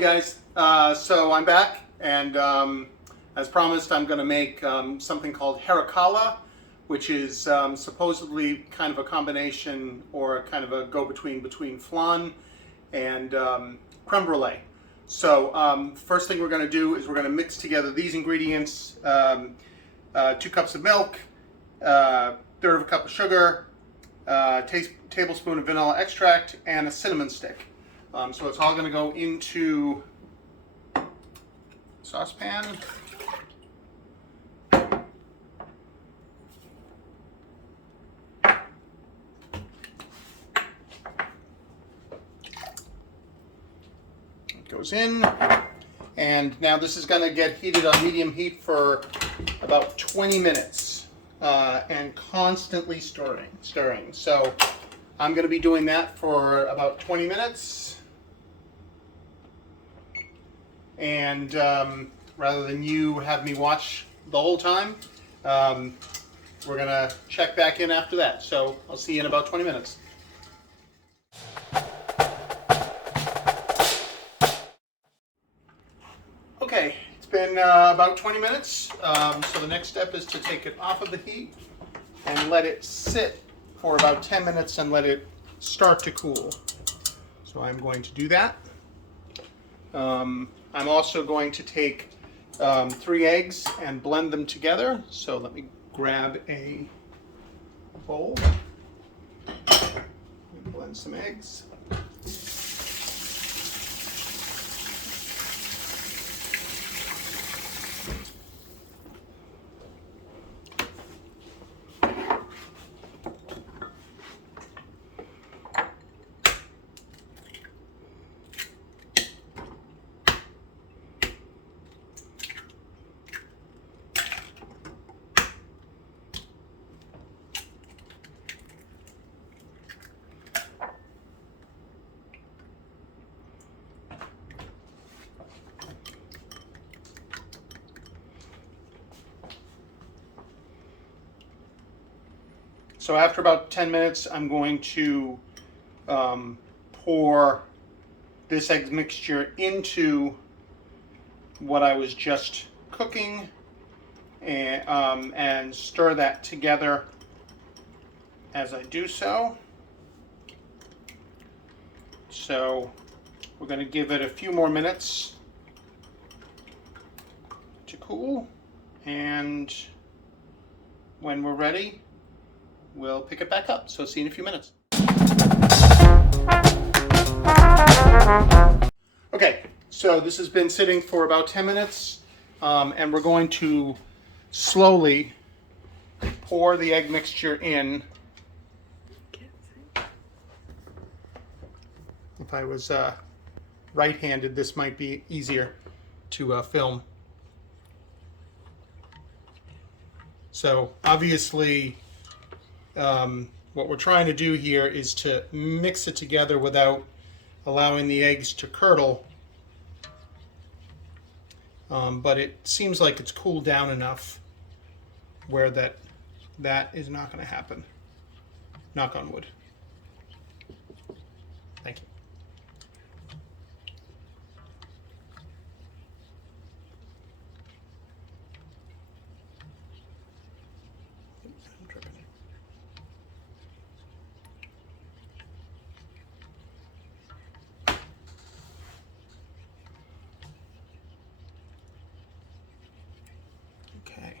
morning, guys. So I'm back, and as promised, I'm going to make something called Jericalla, which is supposedly kind of a combination or kind of a go-between flan and creme brulee. So first thing we're going to do is we're going to mix together these ingredients: 2 cups of milk, 1/3 of a cup of sugar, tablespoon of vanilla extract, and a cinnamon stick. So it's all going to go into a saucepan. It goes in, and now this is going to get heated on medium heat for about 20 minutes and constantly stirring. So I'm going to be doing that for about 20 minutes. And rather than you have me watch the whole time, we're going to check back in after that. So I'll see you in about 20 minutes. Okay, it's been about 20 minutes. So the next step is to take it off of the heat and let it sit for about 10 minutes and let it start to cool. So I'm going to do that. I'm also going to take 3 eggs and blend them together. So let me grab a bowl and blend some eggs. So after about 10 minutes, I'm going to pour this egg mixture into what I was just cooking and stir that together as I do so. So we're going to give it a few more minutes to cool, and when we're ready, we'll pick it back up. So see you in a few minutes. Okay, so this has been sitting for about 10 minutes, and we're going to slowly pour the egg mixture in. If I was right-handed, this might be easier to film. So obviously, what we're trying to do here is to mix it together without allowing the eggs to curdle. But it seems like it's cooled down enough where that is not going to happen. Knock on wood. Thank you. Okay.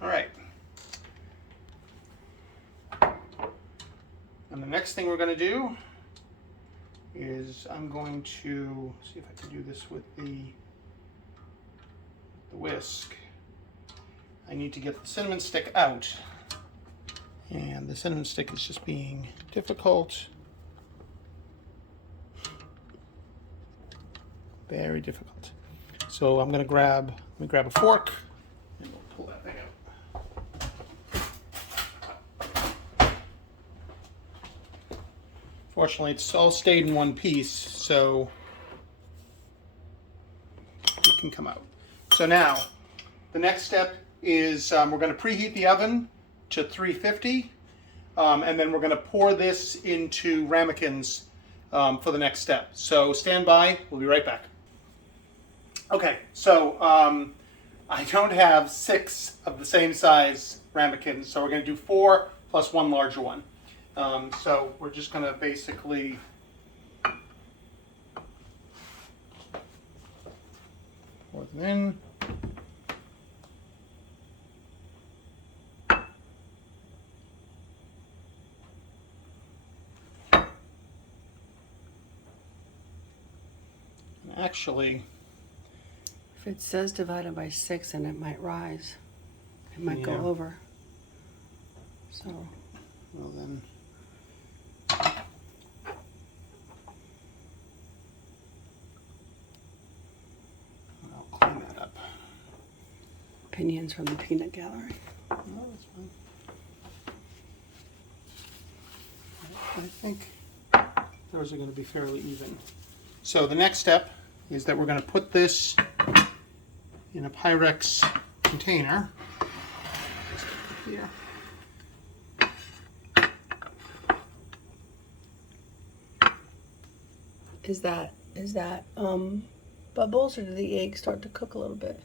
All right. And the next thing we're going to do is I'm going to see if I can do this with the whisk. I need to get the cinnamon stick out, and the cinnamon stick is just being difficult. Very difficult. So I'm going to let me grab a fork, and we'll pull that thing out. Fortunately, it's all stayed in one piece, so it can come out. So now, the next step is we're going to preheat the oven to 350. and then we're going to pour this into ramekins for the next step. So stand by, we'll be right back. Okay, so I don't have 6 of the same size ramekins, so we're going to do 4 plus 1 larger one. So we're just going to basically pour them in. Actually, if it says divided by 6, then it might rise. It might go over. So. Well then. I'll clean that up. Opinions from the peanut gallery. No, that's fine. I think those are going to be fairly even. So the next step is that we're going to put this in a Pyrex container. Here. Is that bubbles, or do the eggs start to cook a little bit?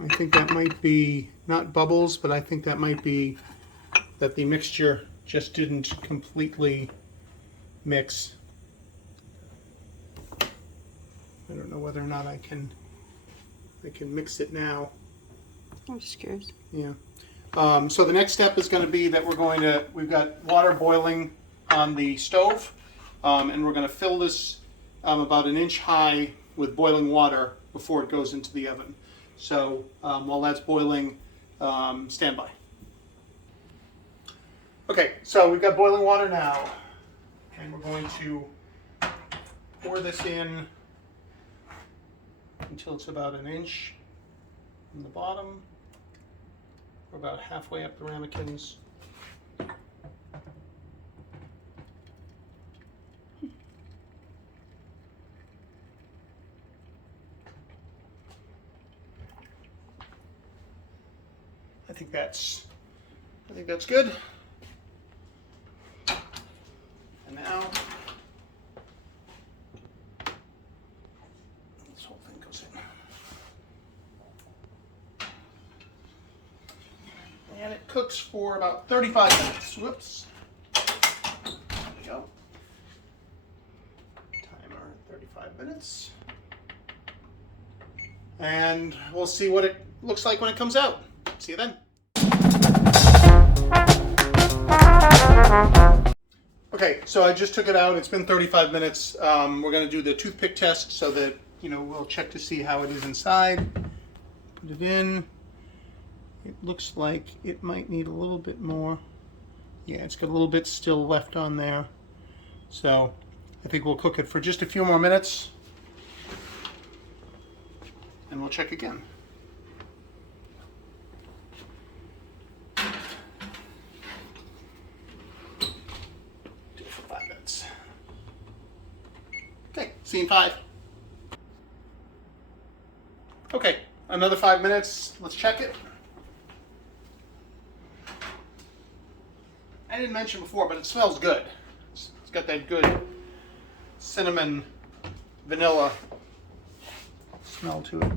I think that might be not bubbles, but I think that might be that the mixture just didn't completely mix. I don't know whether or not I can mix it now. I'm just curious. Yeah. So the next step is going to be that we've got water boiling on the stove, and we're going to fill this about 1 inch high with boiling water before it goes into the oven. So while that's boiling, stand by. Okay, so we've got boiling water now, and we're going to pour this in until it's about 1 inch from the bottom. We're about halfway up the ramekins. I think that's good. And now this whole thing goes in. And it cooks for about 35 minutes. Whoops. There we go. Timer 35 minutes. And we'll see what it looks like when it comes out. See you then. Okay, so I just took it out. It's been 35 minutes. We're going to do the toothpick test so that, we'll check to see how it is inside. Put it in. It looks like it might need a little bit more. Yeah, it's got a little bit still left on there. So I think we'll cook it for just a few more minutes. And we'll check again. Do it for 5 minutes. Okay, see you in 5. Okay, another 5 minutes. Let's check it. I didn't mention before, but it smells good. It's got that good cinnamon, vanilla smell to it.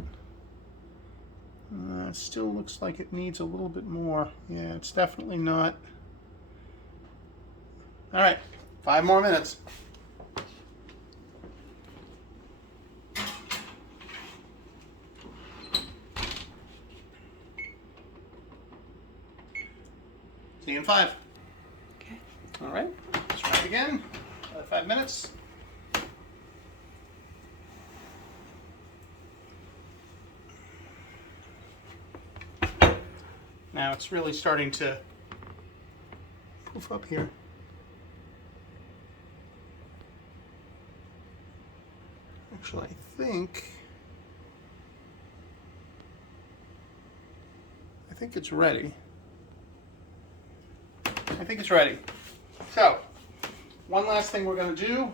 It still looks like it needs a little bit more. Yeah, it's definitely not. All right, 5 more minutes. See you in 5. Okay. All right, let's try it again. 5 minutes. Now it's really starting to poof up here. Actually, I think it's ready. I think it's ready. So, one last thing we're going to do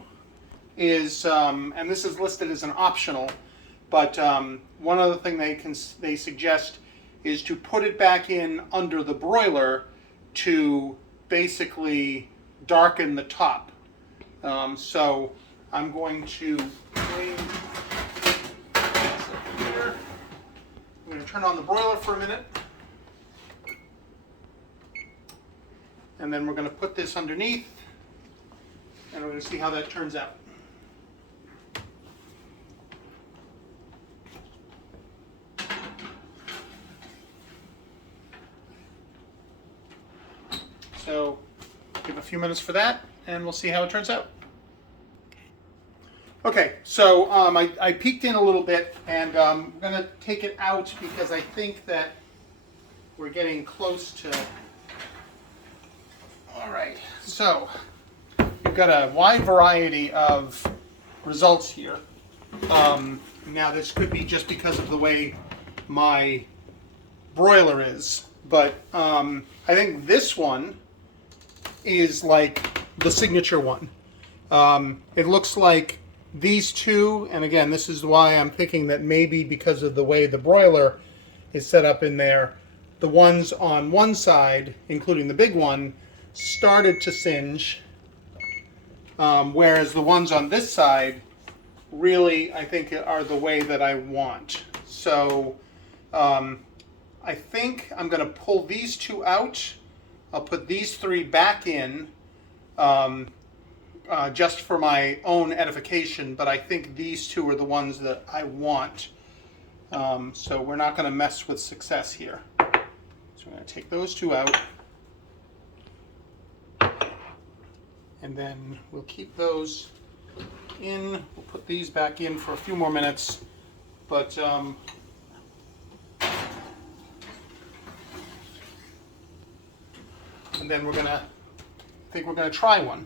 is, and this is listed as an optional, but one other thing they suggest is to put it back in under the broiler to basically darken the top. So I'm going to bring this up here. I'm going to turn on the broiler for a minute. And then we're going to put this underneath, and we're going to see how that turns out. So give a few minutes for that, and we'll see how it turns out. Okay, so I peeked in a little bit, and I'm going to take it out because I think that we're getting close to... All right, so we've got a wide variety of results here. Now this could be just because of the way my broiler is, but I think this one is like the signature one. It looks like these two, and again, this is why I'm thinking that maybe because of the way the broiler is set up in there, the ones on one side, including the big one, started to singe, whereas the ones on this side really, I think, are the way that I want. So I think I'm going to pull these two out. I'll put these three back in just for my own edification, but I think these two are the ones that I want. So we're not going to mess with success here. So I'm going to take those two out. And then we'll keep those in. We'll put these back in for a few more minutes. But and then I think we're gonna try one.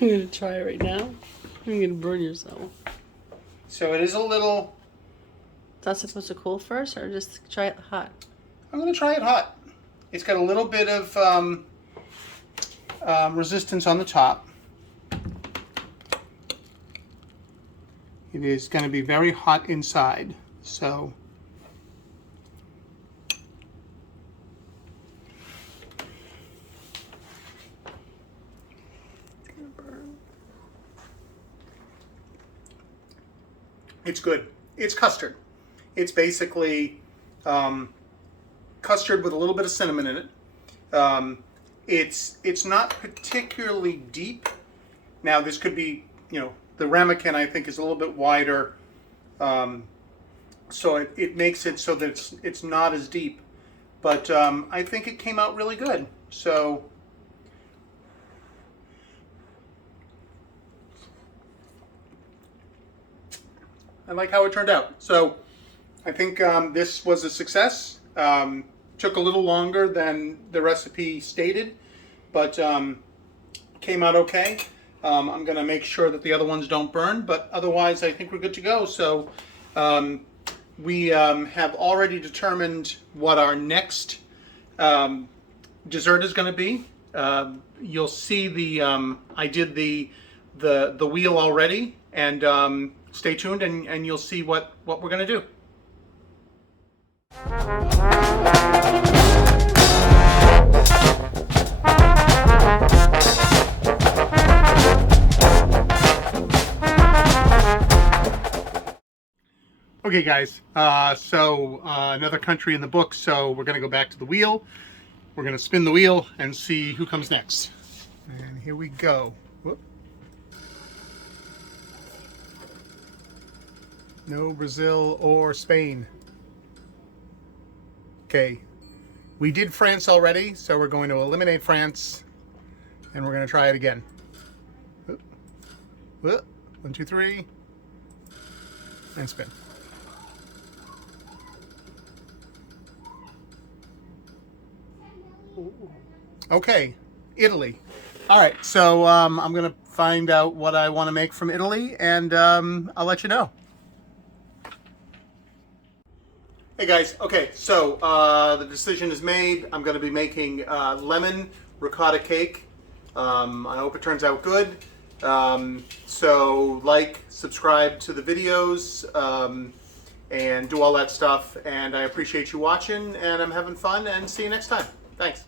You're gonna try it right now? You're gonna burn yourself. So it is a little... Is that supposed to cool first, or just try it hot? I'm going to try it hot. It's got a little bit of resistance on the top. It is going to be very hot inside, so... It's good. It's custard. It's basically custard with a little bit of cinnamon in it. It's not particularly deep. Now this could be, the ramekin I think is a little bit wider, so it makes it so that it's not as deep. But I think it came out really good. So. I like how it turned out. So I think this was a success. Took a little longer than the recipe stated, but came out okay. I'm going to make sure that the other ones don't burn, but otherwise I think we're good to go. So we have already determined what our next dessert is going to be. You'll see I did the wheel already, and stay tuned and you'll see what we're going to do. Okay guys, so another country in the book, so we're going to go back to the wheel. We're going to spin the wheel and see who comes next. And here we go. Whoop. No Brazil or Spain. Okay, we did France already, so we're going to eliminate France, and we're going to try it again. Whoop. Whoop. 1, 2, 3, and spin. Okay, Italy. All right, so I'm going to find out what I want to make from Italy, and I'll let you know. Hey guys, okay, so the decision is made. I'm going to be making lemon ricotta cake. I hope it turns out good. So like, subscribe to the videos, and do all that stuff. And I appreciate you watching, and I'm having fun, and see you next time. Thanks.